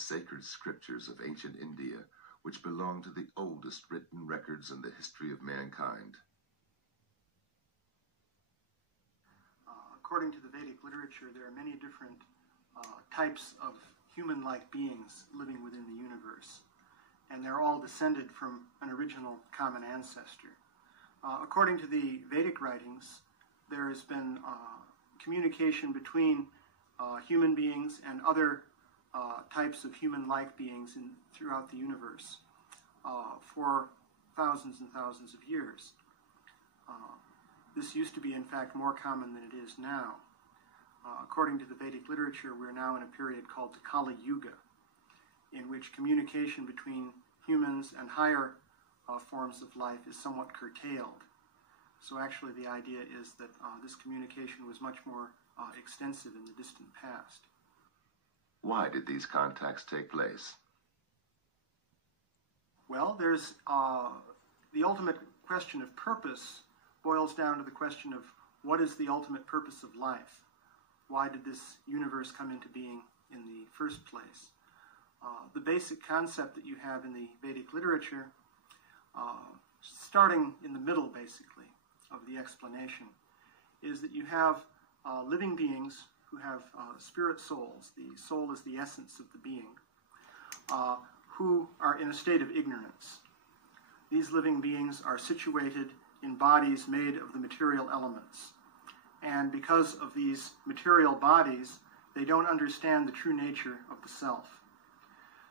sacred scriptures of ancient India, which belong to the oldest written records in the history of mankind. According to the Vedic literature, there are many different types of human-like beings living within the universe, and they're all descended from an original common ancestor. According to the Vedic writings, there has been communication between human beings and other types of human-like beings throughout the universe for thousands and thousands of years. This used to be, in fact, more common than it is now. According to the Vedic literature, we're now in a period called the Kali Yuga, in which communication between humans and higher forms of life is somewhat curtailed. So actually the idea is that this communication was much more extensive in the distant past. Why did these contacts take place? Well, there's the ultimate question of purpose boils down to the question of what is the ultimate purpose of life? Why did this universe come into being in the first place? The basic concept that you have in the Vedic literature, starting in the middle basically of the explanation, is that you have living beings who have spirit souls. The soul is the essence of the being, who are in a state of ignorance. These living beings are situated in bodies made of the material elements. And because of these material bodies, they don't understand the true nature of the self.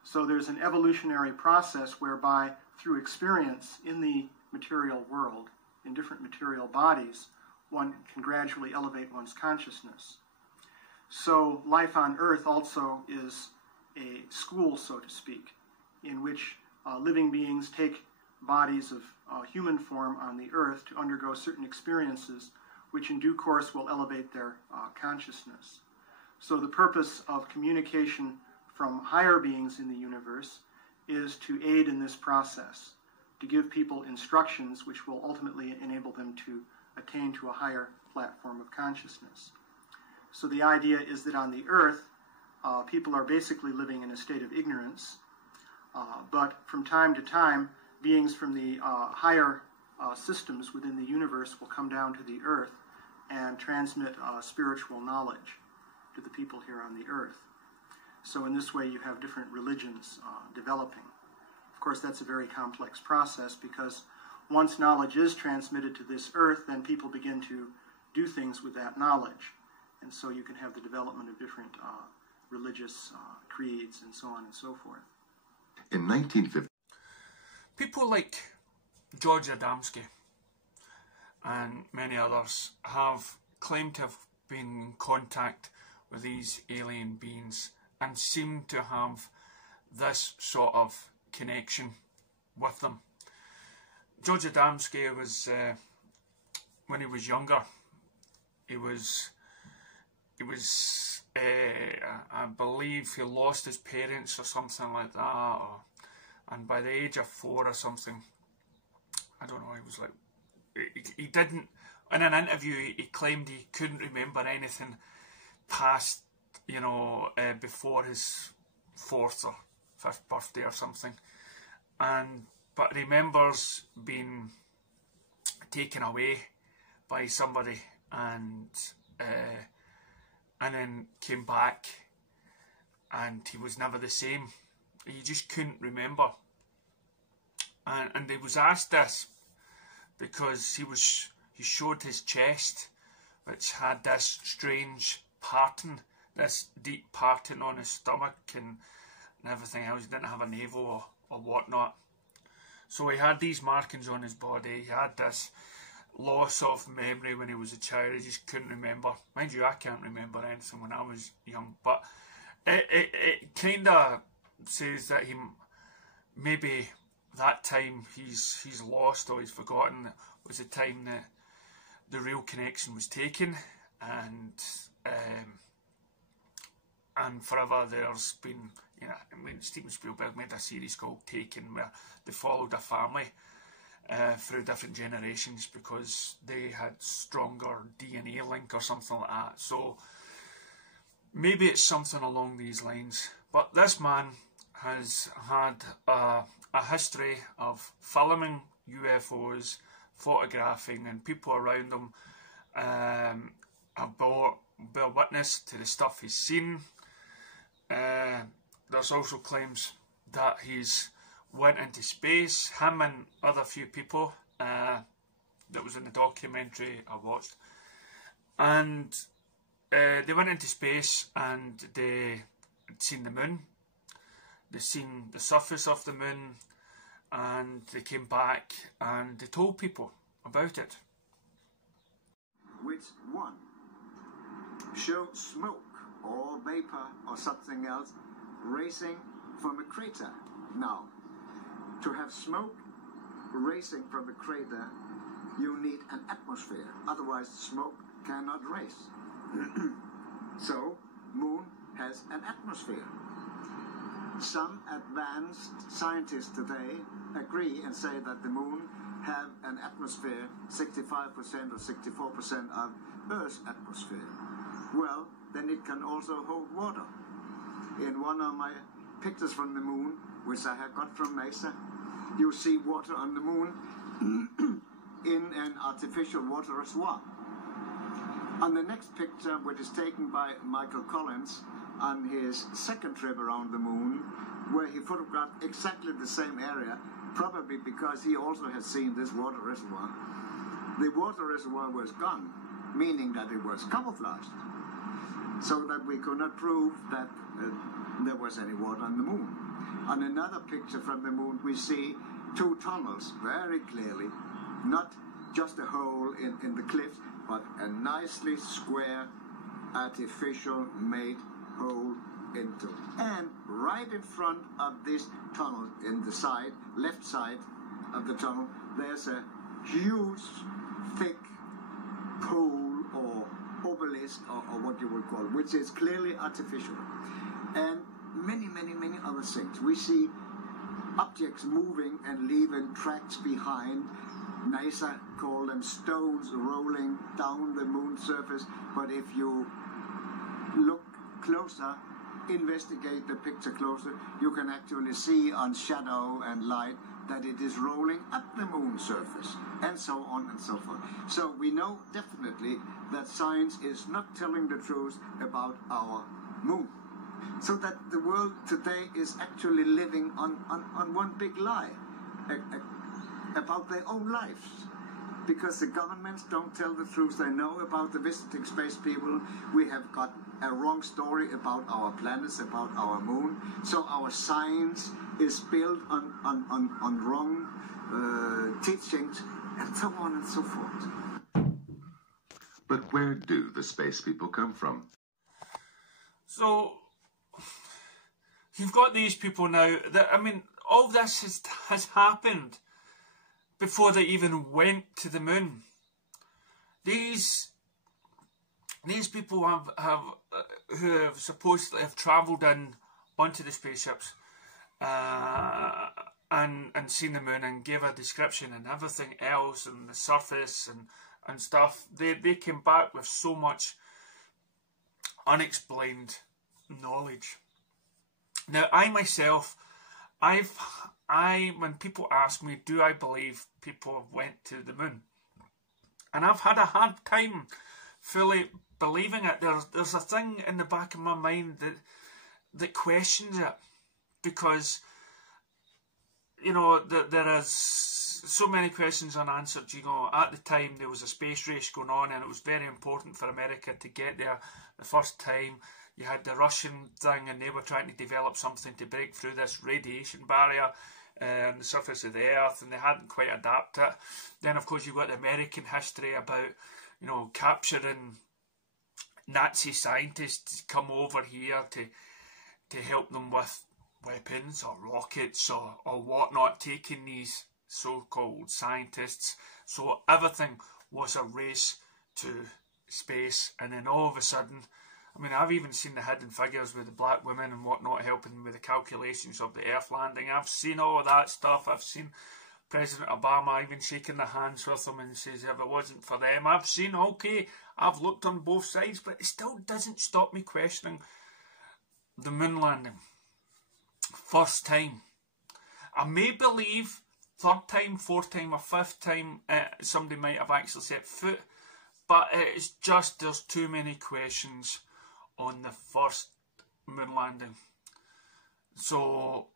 So there's an evolutionary process whereby, through experience in the material world, in different material bodies, one can gradually elevate one's consciousness. So life on Earth also is a school, so to speak, in which living beings take bodies of human form on the Earth to undergo certain experiences which in due course will elevate their consciousness. So the purpose of communication from higher beings in the universe is to aid in this process, to give people instructions which will ultimately enable them to attain to a higher platform of consciousness. So the idea is that on the Earth, people are basically living in a state of ignorance, but from time to time, beings from the higher systems within the universe will come down to the Earth and transmit spiritual knowledge to the people here on the Earth. So in this way you have different religions developing. Of course, that's a very complex process, because once knowledge is transmitted to this Earth, then people begin to do things with that knowledge. And so you can have the development of different religious creeds and so on and so forth. In 1950, people like George Adamski and many others have claimed to have been in contact with these alien beings and seem to have this sort of connection with them. George Adamski was, when he was younger, I believe he lost his parents or something like that, and by the age of 4 or something, I don't know, he was like, he didn't, in an interview he claimed he couldn't remember anything past, you know, before his 4th or 5th birthday or something, but remembers being taken away by somebody and then came back and he was never the same. He just couldn't remember. And he was asked this because he showed his chest, which had this strange pattern, this deep pattern on his stomach and everything else. He didn't have a navel or whatnot. So he had these markings on his body. He had this loss of memory when he was a child. He just couldn't remember. Mind you, I can't remember anything when I was young, but it kind of says that he maybe that time he's lost or he's forgotten was the time that the real connection was taken, and forever there's been, you know, I mean, Steven Spielberg made a series called Taken where they followed a family through different generations because they had stronger DNA link or something like that. So maybe it's something along these lines, But this man has had a history of filming UFOs, photographing, and people around him have bear witness to the stuff he's seen. There's also claims that he's went into space, him and other few people, that was in the documentary I watched, and they went into space and they had seen the moon, they seen the surface of the moon, and they came back and they told people about it. Which one showed smoke or vapor or something else racing from a crater. Now, to have smoke racing from a crater, you need an atmosphere, otherwise smoke cannot race. So, moon has an atmosphere. Some advanced scientists today agree and say that the moon have an atmosphere 65% or 64% of Earth's atmosphere. Well, then it can also hold water. In one of my pictures from the moon, which I have got from NASA, you see water on the moon in an artificial water reservoir. On the next picture, which is taken by Michael Collins on his second trip around the moon, where he photographed exactly the same area, probably because he also has seen this water reservoir. The water reservoir was gone, meaning that it was camouflaged, so that we could not prove that there was any water on the moon. On another picture from the moon, we see two tunnels very clearly, not just a hole in the cliff, but a nicely square, artificial made hole into. And right in front of this tunnel, in the side, left side of the tunnel, there's a huge, thick pole or obelisk, or what you would call it, which is clearly artificial. And many, many, many other things. We see objects moving and leaving tracks behind. NASA call them stones rolling down the moon's surface, but if you look closer, investigate the picture closer, you can actually see on shadow and light that it is rolling up the moon's surface, and so on and so forth. So we know definitely that science is not telling the truth about our moon. So that the world today is actually living on one big lie about their own lives. Because the governments don't tell the truth. They know about the visiting space people. We have got a wrong story about our planets, about our moon. So our science is built on wrong teachings, and so on and so forth. But where do the space people come from? So, you've got these people now that, I mean, all this has happened before they even went to the moon. These people who have supposedly have travelled in onto the spaceships and seen the moon and gave a description and everything else and the surface and stuff. They came back with so much unexplained knowledge. Now, I myself, when people ask me, do I believe people went to the moon? And I've had a hard time fully believing it. There's a thing in the back of my mind that questions it, because, you know, there is so many questions unanswered. You know, at the time there was a space race going on, and it was very important for America to get there the first time. You had the Russian thing, and they were trying to develop something to break through this radiation barrier on the surface of the Earth, and they hadn't quite adapted it. Then, of course, you've got the American history about, you know, capturing Nazi scientists to come over here to help them with weapons or rockets or whatnot, taking these so-called scientists. So everything was a race to space, and then all of a sudden, I mean, I've even seen the hidden figures with the black women and whatnot helping with the calculations of the Earth landing. I've seen all of that stuff. I've seen President Obama even shaking the hands with them and says, if it wasn't for them. I've seen, okay, I've looked on both sides, but it still doesn't stop me questioning the moon landing. first time. I may believe third time, fourth time or fifth time somebody might have actually set foot, but it's just there's too many questions on the first moon landing. So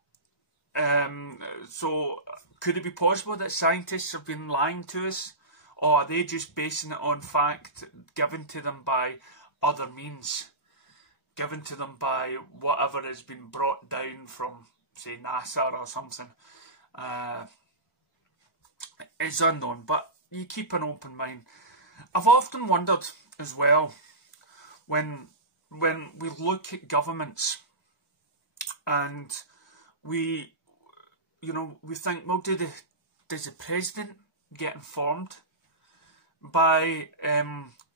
could it be possible that scientists have been lying to us, or are they just basing it on fact given to them by other means, given to them by whatever has been brought down from, say, NASA or something? It's unknown, but you keep an open mind. I've often wondered as well, when we look at governments and we think, well, does the president get informed by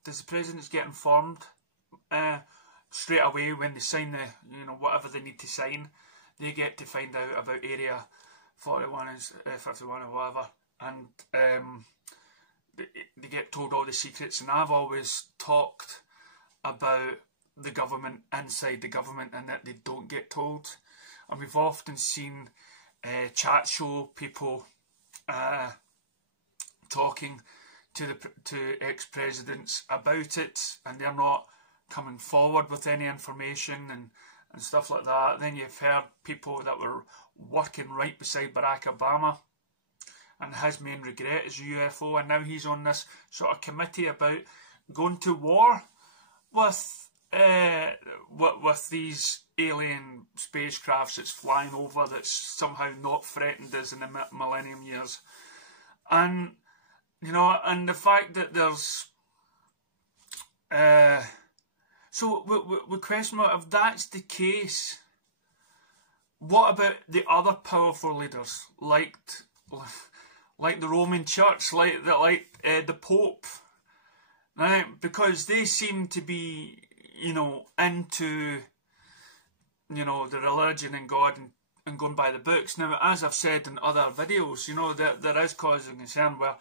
does the president get informed straight away when they sign the whatever they need to sign? They get to find out about Area 41 and 51 or whatever, and they get told all the secrets. And I've always talked about the government inside the government and that they don't get told. And we've often seen chat show people talking to ex-presidents about it, and they're not coming forward with any information and stuff like that. Then you've heard people that were working right beside Barack Obama, and his main regret is UFO, and now he's on this sort of committee about going to war with these alien spacecrafts that's flying over, that's somehow not threatened us in the millennium years. And and the fact that there's so we question, if that's the case, what about the other powerful leaders, like the Roman Church, like the Pope? Right? Because they seem to be, into, the religion and God and going by the books. Now, as I've said in other videos, there is causing concern where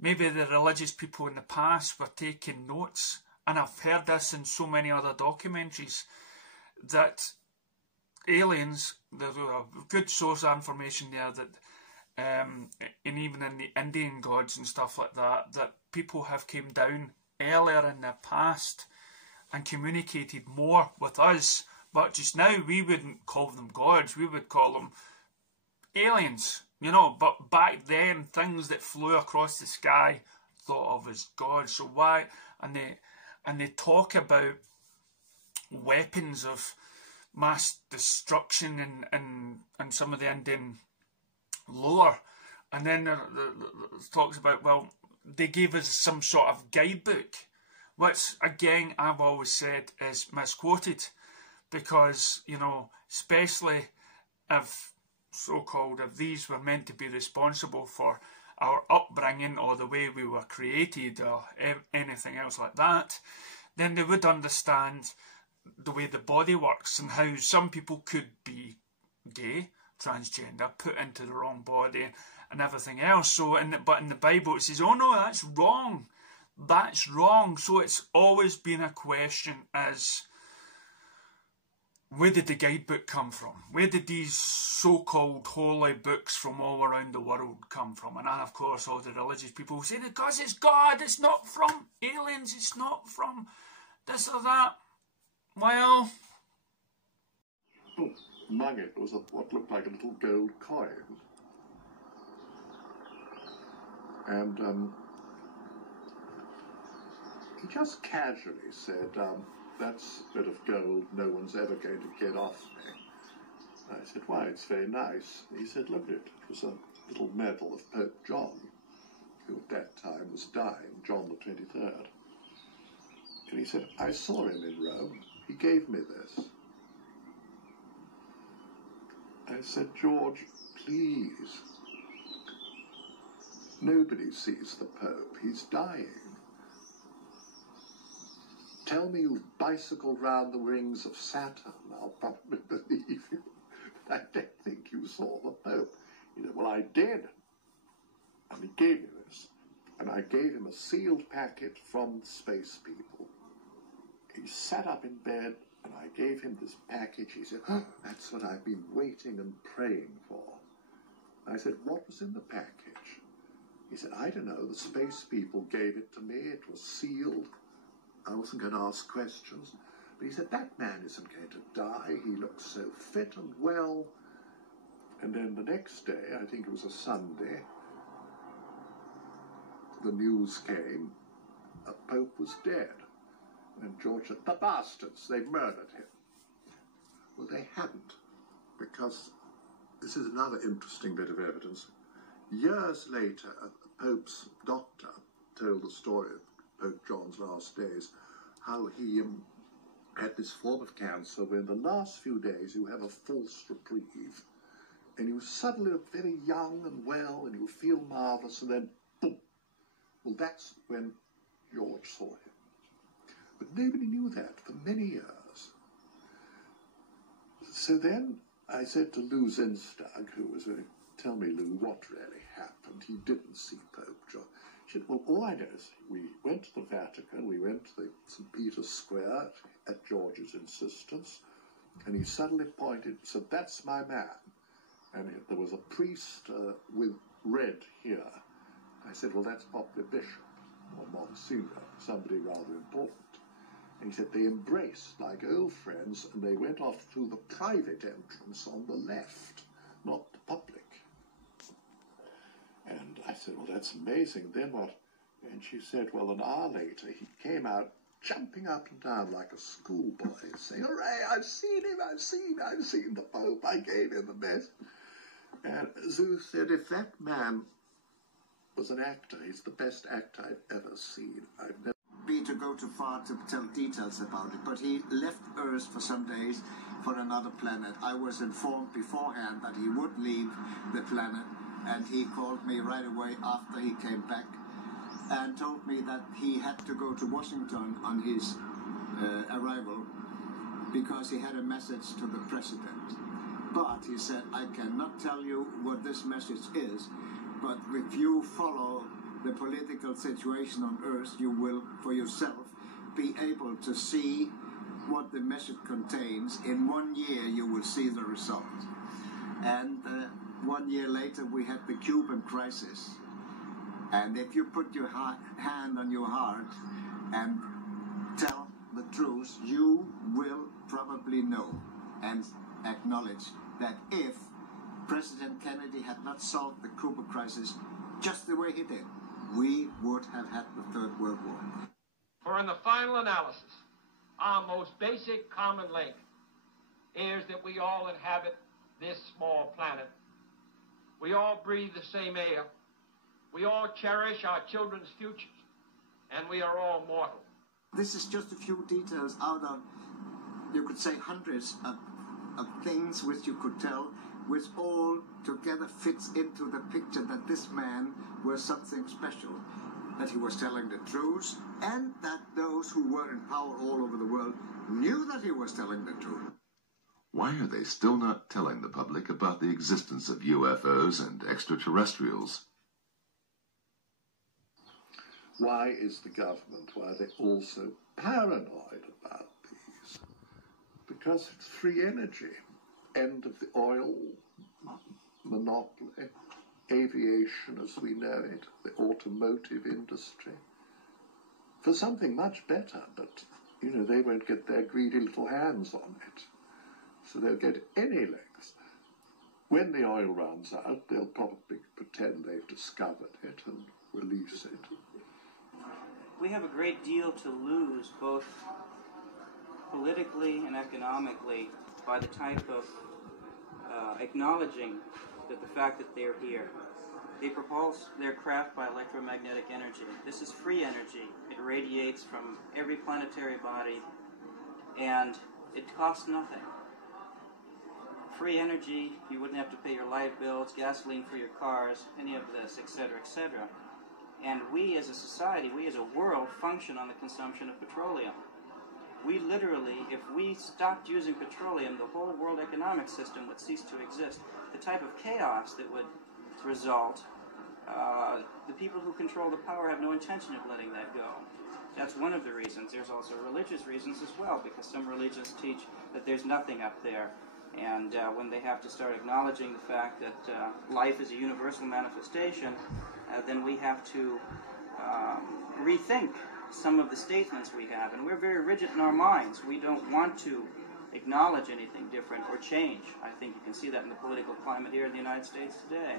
maybe the religious people in the past were taking notes, and I've heard this in so many other documentaries, that aliens, there's a good source of information there that, and even in the Indian gods and stuff like that, that people have came down earlier in the past and communicated more with us. But just now we wouldn't call them gods, we would call them aliens, but back then things that flew across the sky thought of as gods. So why? And they talk about weapons of mass destruction and some of the Indian lore, and then there talks about, well, they gave us some sort of guidebook, which again I've always said is misquoted, because especially if if these were meant to be responsible for our upbringing or the way we were created or anything else like that, then they would understand the way the body works and how some people could be gay, transgender, put into the wrong body and everything else. So, but in the Bible it says, oh no, that's wrong. That's wrong. So it's always been a question as, where did the guidebook come from? Where did these so-called holy books from all around the world come from? And of course all the religious people say, because it's God, it's not from aliens, it's not from this or that. Well, among it was what looked like a little gold coin. And he just casually said, that's a bit of gold no one's ever going to get off me. I said, why, it's very nice. He said, look at it. It was a little medal of Pope John, who at that time was dying, John the 23rd. And he said, I saw him in Rome. He gave me this. I said, George, please. Nobody sees the Pope. He's dying. Tell me you've bicycled round the rings of Saturn. I'll probably believe you. But I don't think you saw the Pope. He said, well, I did. And he gave me this. And I gave him a sealed packet from the space people. He sat up in bed And I gave him this package. He said, "Oh, that's what I've been waiting and praying for." I said, "What was in the package?" He said, "I don't know. The space people gave it to me. It was sealed. I wasn't going to ask questions." But he said, "That man isn't going to die. He looks so fit and well." And then the next day, I think it was a Sunday, the news came, a Pope was dead. And George said, "The bastards, they've murdered him." Well, they hadn't, because this is another interesting bit of evidence. Years later, a Pope's doctor told the story of Pope John's last days, how he had this form of cancer where in the last few days you have a false reprieve. And you suddenly look very young and well, and you feel marvellous, and then, boom. Well, that's when George saw him. But nobody knew that for many years. So then I said to Lou Zinstag, who was going, "Tell me, Lou, what really happened?" He didn't see Pope John. She said, "Well, all I know is we went to the Vatican, we went to the St. Peter's Square at George's insistence, and he suddenly pointed, said, 'That's my man.' And there was a priest with red here. I said, 'Well, that's probably a bishop or Monsignor, somebody rather important.' And he said they embraced like old friends, and they went off through the private entrance on the left, not the public. And I said, 'Well, that's amazing. Then what?' And she said, 'Well, an hour later, he came out jumping up and down like a schoolboy, saying, 'Hooray, I've seen him, I've seen the Pope, I gave him the best.' And Zeus said, 'If that man was an actor, he's the best actor I've ever seen. I've never Be to go too far to tell details about it, but he left Earth for some days for another planet. I was informed beforehand that he would leave the planet, and he called me right away after he came back and told me that he had to go to Washington on his arrival because he had a message to the president. But he said, 'I cannot tell you what this message is, but if you follow the political situation on Earth, you will, for yourself, be able to see what the message contains. In 1 year, you will see the result.' And 1 year later, we had the Cuban crisis. And if you put your hand on your heart and tell the truth, you will probably know and acknowledge that if President Kennedy had not solved the Cuban crisis just the way he did, we would have had the Third World War. For in the final analysis, our most basic common link is that we all inhabit this small planet. We all breathe the same air. We all cherish our children's futures. And we are all mortal. This is just a few details out of, you could say, hundreds of things which you could tell, which all together fits into the picture that this man was something special, that he was telling the truth, and that those who were in power all over the world knew that he was telling the truth. Why are they still not telling the public about the existence of UFOs and extraterrestrials? Why is the government, why are they all so paranoid about these? Because it's free energy. End of the oil monopoly, aviation as we know it, the automotive industry. For something much better, but, you know, they won't get their greedy little hands on it. So they'll get any length. When the oil runs out, they'll probably pretend they've discovered it and release it. We have a great deal to lose, both politically and economically, by the type of acknowledging that the fact that they're here. They propulse their craft by electromagnetic energy. This is free energy. It radiates from every planetary body, and it costs nothing. Free energy, you wouldn't have to pay your light bills, gasoline for your cars, any of this, etc., etc. And we as a society, we as a world, function on the consumption of petroleum. We literally, if we stopped using petroleum, the whole world economic system would cease to exist. The type of chaos that would result, the people who control the power have no intention of letting that go. That's one of the reasons. There's also religious reasons as well, because some religions teach that there's nothing up there. And when they have to start acknowledging the fact that life is a universal manifestation, then we have to rethink some of the statements we have. And we're very rigid in our minds. We don't want to acknowledge anything different or change. I think you can see that in the political climate here in the United States today.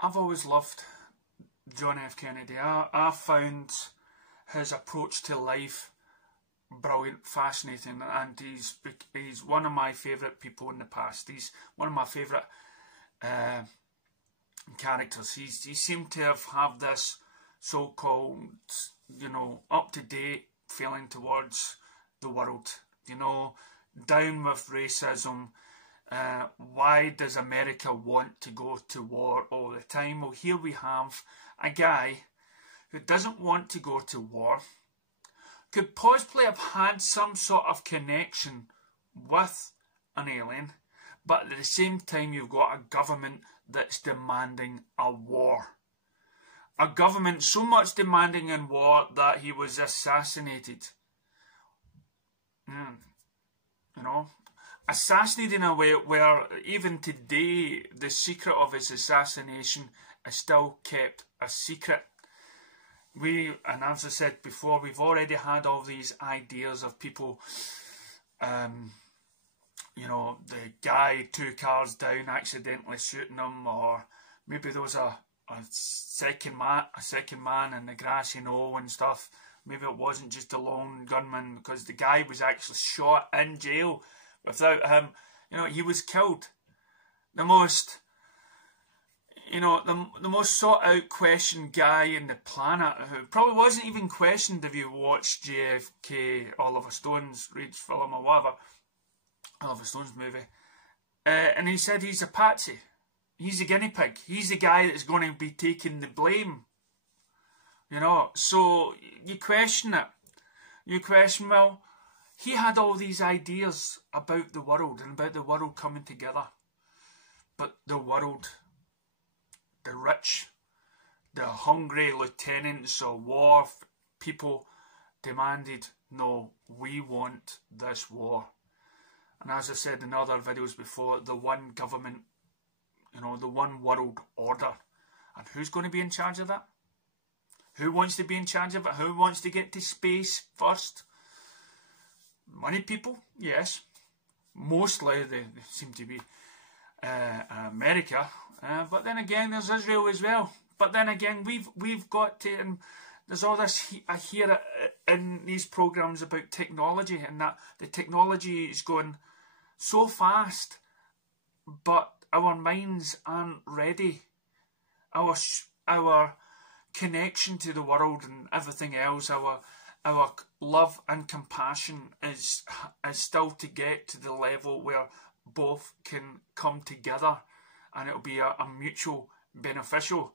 I've always loved John F. Kennedy. I found his approach to life brilliant, fascinating, and he's one of my favourite people in the past. He's one of my favourite characters. He seemed to have this so-called, you know, up-to-date feeling towards the world. You know, down with racism. Why does America want to go to war all the time? Well, here we have a guy who doesn't want to go to war, could possibly have had some sort of connection with an alien, but at the same time you've got a government that's demanding a war. A government so much demanding a war that he was assassinated. You know, assassinated in a way where even today the secret of his assassination is still kept a secret. And as I said before, we've already had all these ideas of people, you know, the guy 2 cars down accidentally shooting them, or maybe there was a second man in the grassy knoll and stuff. Maybe it wasn't just a lone gunman, because the guy was actually shot in jail. Without him, you know, he was killed. The most, you know, the most sought out questioned guy in the planet, who probably wasn't even questioned if you watched JFK, Oliver Stone's Reed's film or whatever, Oliver Stone's movie, and he said he's a patsy, he's a guinea pig, he's the guy that's going to be taking the blame. You know, so you question it. You question, well, he had all these ideas about the world and about the world coming together. But the world, the rich, the hungry lieutenants of war people demanded, no, we want this war. And as I said in other videos before, the one government, you know, the one world order. And who's going to be in charge of that? Who wants to be in charge of it? Who wants to get to space first? Money people, yes. Mostly they seem to be America. But then again, there's Israel as well. But then again, we've got to... And there's all this I hear in these programs about technology, and that the technology is going so fast, but our minds aren't ready. Our connection to the world and everything else, our love and compassion is still to get to the level where both can come together and it'll be a mutual beneficial.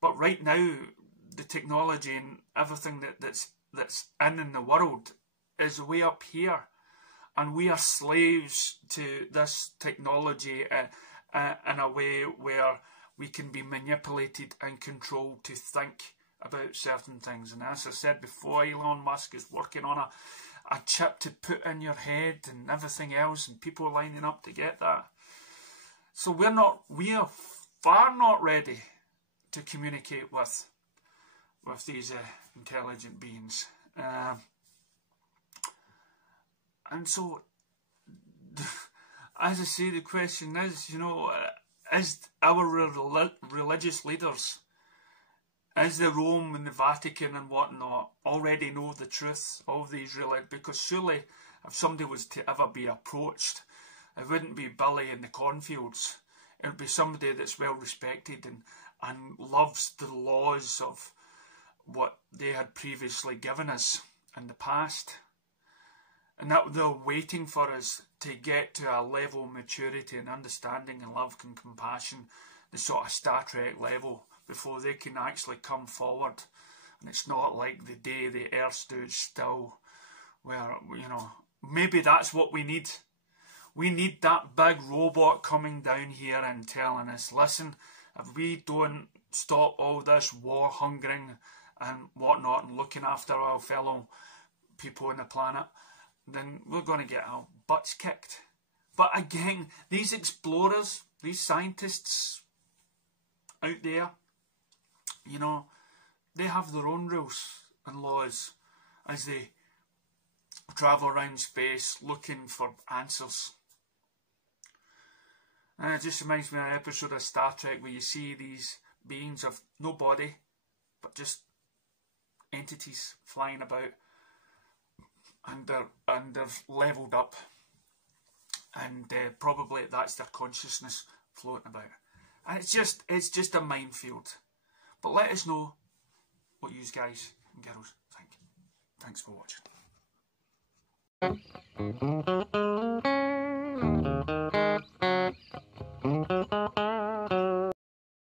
But right now, the technology and everything that's in the world is way up here, and we are slaves to this technology in a way where we can be manipulated and controlled to think about certain things. And as I said before, Elon Musk is working on a chip to put in your head and everything else, and people are lining up to get that. So we are far not ready to communicate with these intelligent beings. And so, as I say, the question is, you know, is our religious leaders, is the Rome and the Vatican and whatnot already know the truth of these religions? Because surely, if somebody was to ever be approached, it wouldn't be Billy in the cornfields. It would be somebody that's well respected and loves the laws of what they had previously given us in the past. And that they're waiting for us to get to a level of maturity and understanding and love and compassion, the sort of Star Trek level, before they can actually come forward. And it's not like the day the Earth stood still, where, you know, maybe that's what we need. We need that big robot coming down here and telling us, listen, if we don't stop all this war hungering and whatnot and looking after our fellow people on the planet, then we're going to get our butts kicked. But again, these explorers, these scientists out there, you know, they have their own rules and laws as they travel around space looking for answers. And it just reminds me of an episode of Star Trek where you see these beings of no body, but just entities flying about, and they're levelled up, and probably that's their consciousness floating about. And it's just a minefield. But let us know what you guys and girls think. Thanks for watching.